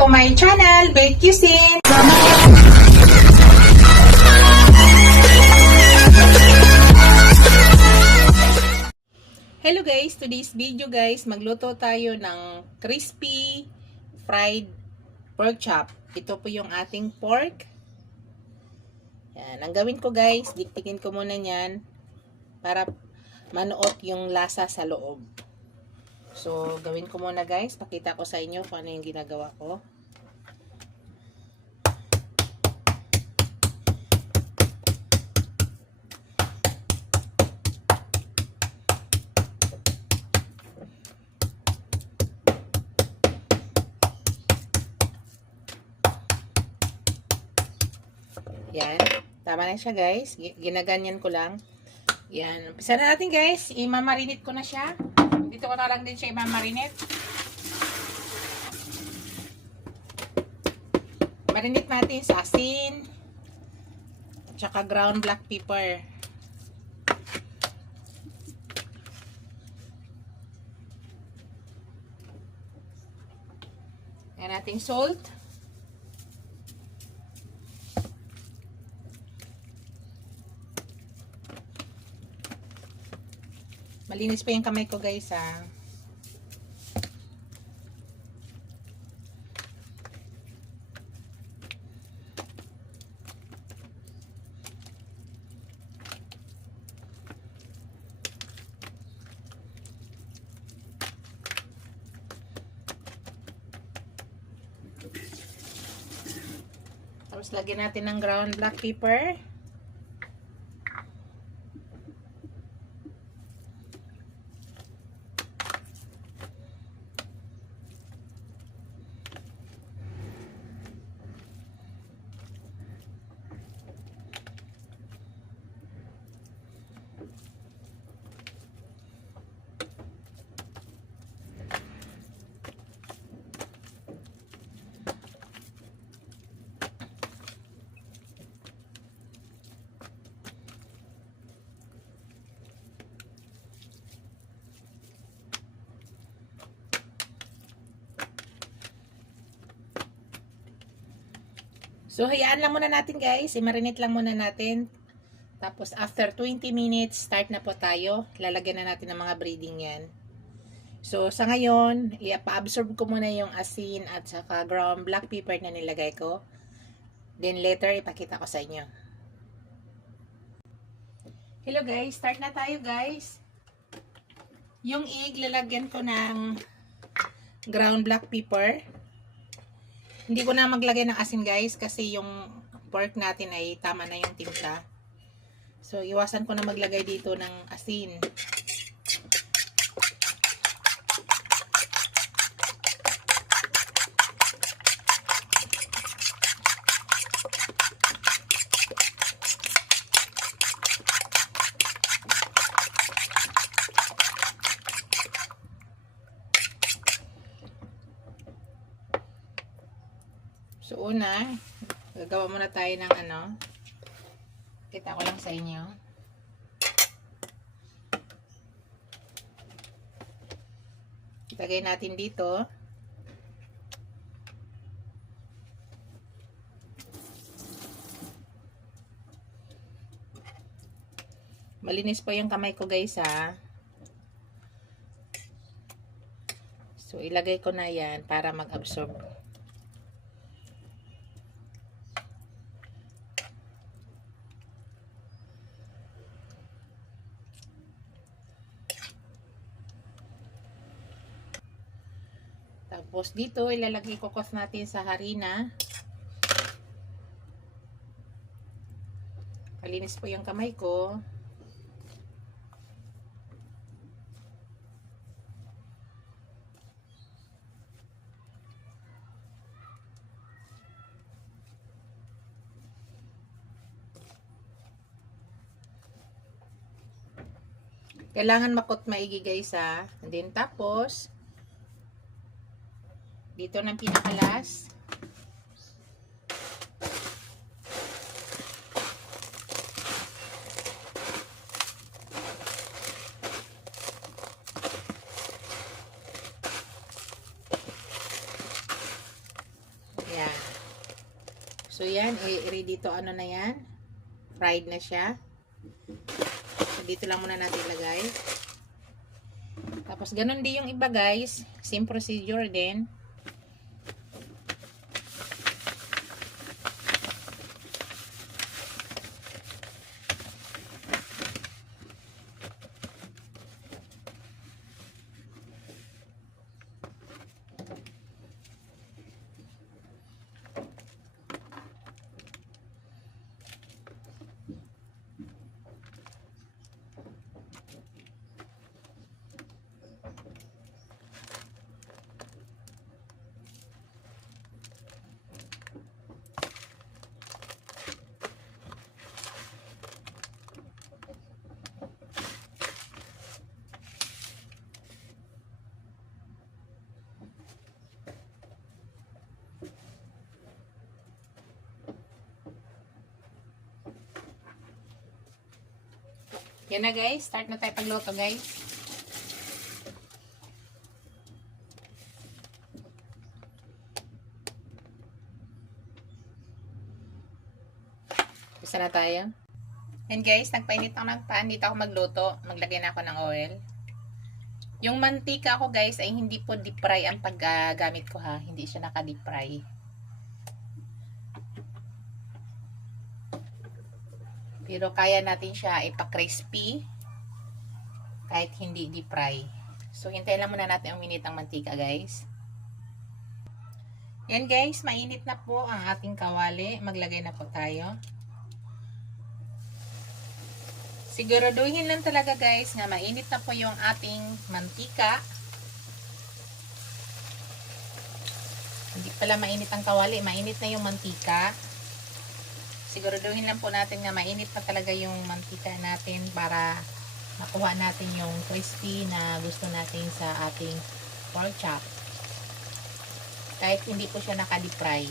to my channel, Bake Cuisine. Hello guys, today's video guys, magluto tayo ng crispy fried pork chop. Ito po yung ating pork. Yan, ang gawin ko guys, diktikin ko muna yan para manuot yung lasa sa loob. So, gawin ko muna guys. Pakita ko sa inyo kung ano yung ginagawa ko. Yan. Tama na siya guys. Ginaganyan ko lang. Yan. Umpisa na natin guys. Imamarinate ko na siya. Dito ko na lang din siya imamarinate. Marinate natin sa asin. Tsaka ground black pepper. Yan natin salt. Malinis pa yung kamay ko guys ha. Tapos lagyan natin ng ground black pepper. So, hayaan lang muna natin guys. I-marinate lang muna natin. Tapos, after 20 minutes, start na po tayo. Lalagyan na natin ng mga breading yan. So, sa ngayon, i-absorb ko muna yung asin at saka ground black pepper na nilagay ko. Then, later, ipakita ko sa inyo. Hello guys. Start na tayo guys. Yung egg, lalagyan ko ng ground black pepper. Hindi ko na maglagay ng asin guys kasi yung pork natin ay tama na yung timpla. So, iwasan ko na maglagay dito ng asin. So, una, gagawa muna tayo ng ano. Kita ko lang sa inyo. Lagay natin dito. Malinis pa yung kamay ko guys ha. So, ilagay ko na yan para mag-absorb. Tapos dito ilalagay ko natin sa harina. Malinis po yung kamay ko. Kailangan makot maigi guys ha. And then tapos dito ng pinakalas. So yan, ready to ano na yan. Fried na siya. So dito lang muna natin ilagay. Tapos ganun din yung iba guys. Same procedure din. Yan na guys, start na tayo pagluto guys. Isa na tayo. And guys, nagpainit ako ng pan. Dito ako magluto. Maglagay na ako ng oil. Yung mantika ko guys ay hindi po deep fry ang paggamit ko ha. Hindi siya naka deep fry. Pero kaya natin siya ipa-crispy kahit hindi deep fry. So, hintayin lang muna natin ang minute ang mantika, guys. Yan, guys. Mainit na po ang ating kawali. Maglagay na po tayo. Siguraduhin lang talaga, guys, nga mainit na po yung ating mantika. Hindi pala mainit ang kawali. Mainit na yung mantika. Siguraduhin lang po natin na mainit pa talaga yung mantika natin para makuha natin yung crispy na gusto natin sa ating pork chop. Kahit hindi po siya naka-deep fry.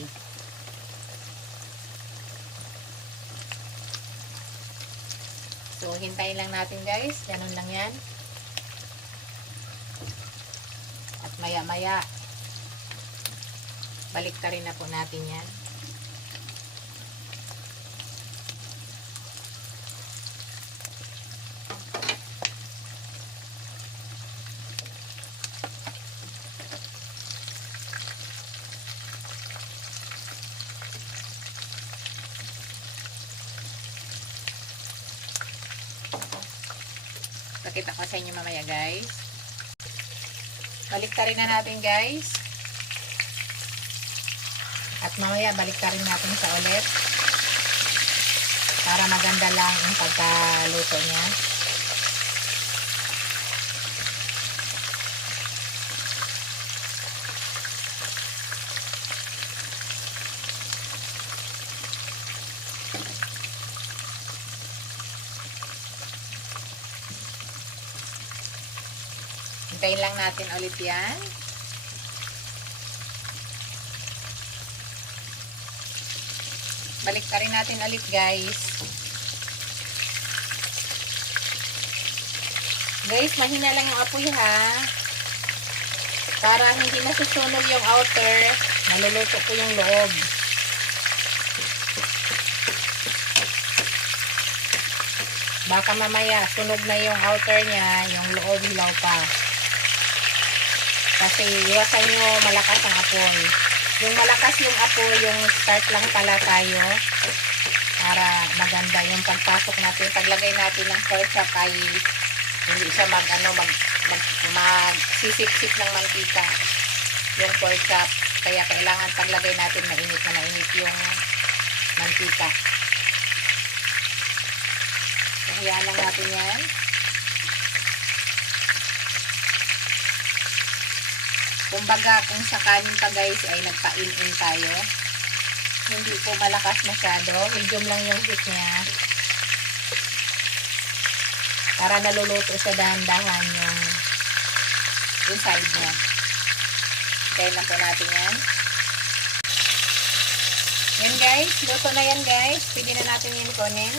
So, hintayin lang natin guys. Ganun lang yan. At maya-maya, baliktarin na po natin yan. Pakita ko sa inyo mamaya guys. Baliktarin na natin guys. At mamaya baliktarin natin sa ulit. Para maganda lang yung pagkaluto niya. Hintayin lang natin ulit yan. Baliktarin natin ulit guys. Guys, mahina lang yung apoy ha. Para hindi nasusunog yung outer, naluluto po yung loob. Baka mamaya sunog na yung outer niya, yung loob hilaw pa. Kasi iwasan nyo malakas ang apoy. Yung malakas yung apoy, yung start lang pala tayo. Para maganda yung pagpasok natin. Paglagay natin ng pork chop ay hindi siya magsisip-sip ng mantika. Yung pork chop. Kaya kailangan paglagay natin mainit na mainit yung mantika. So, hayaan lang natin yan. Kumbaga, kung sa kanin pa guys ay nagpa-in-in tayo. Hindi po malakas masyado. Medium lang yung heat niya. Para naluluto sa dahan-dahan yung inside niya. Kaya lang po natin yan. Yan guys. Luto na yan guys. Pwede na natin yung kunin.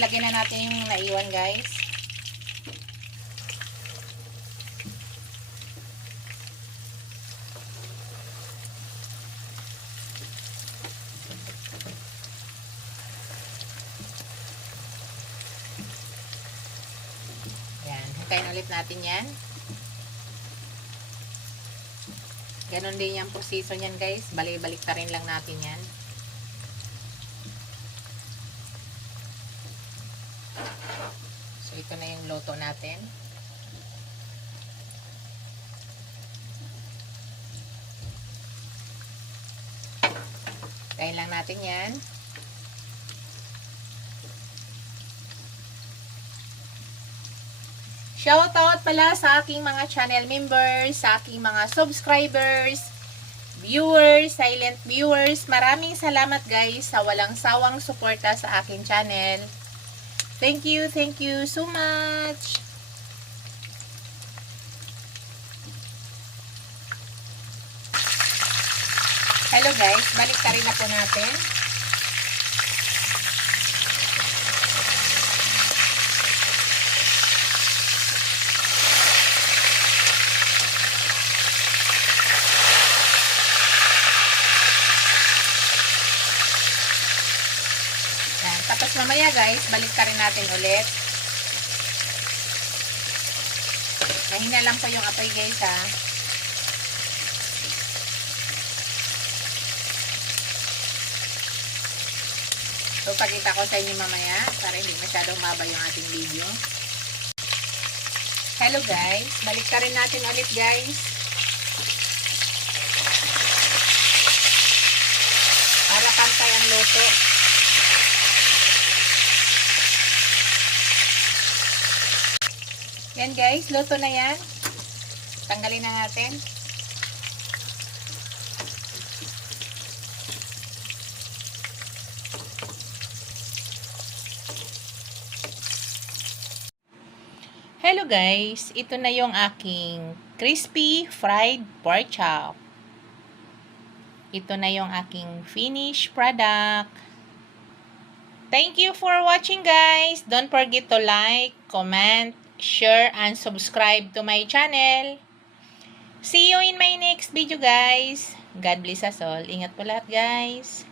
ilagay na natin yung naiwan, guys. Yan, hintayin ulit natin yan. Ganon din yung proseso niyan, guys. Balik-balik ta rin lang natin yan. So, ito na yung luto natin. Kain lang natin yan. Shoutout pala sa aking mga channel members, sa aking mga subscribers, viewers, silent viewers. Maraming salamat guys sa walang sawang suporta sa aking channel. Thank you so much. Hello guys, balik ta rin na po natin. Tapos mamaya guys, balik ka rin natin ulit. Mahina lang po yung apoy guys ha. So pakita ko sa inyo mamaya para hindi masyadong maba yung ating video. Hello guys, balik ka rin natin ulit guys. Para pantay ang luto. Yan guys, luto na yan. Tanggalin na natin. Hello guys, ito na yung aking crispy fried pork chop. Ito na yung aking finished product. Thank you for watching guys. Don't forget to like, comment, share, and subscribe to my channel. See you in my next video guys. God bless us all. Ingat po lahat guys.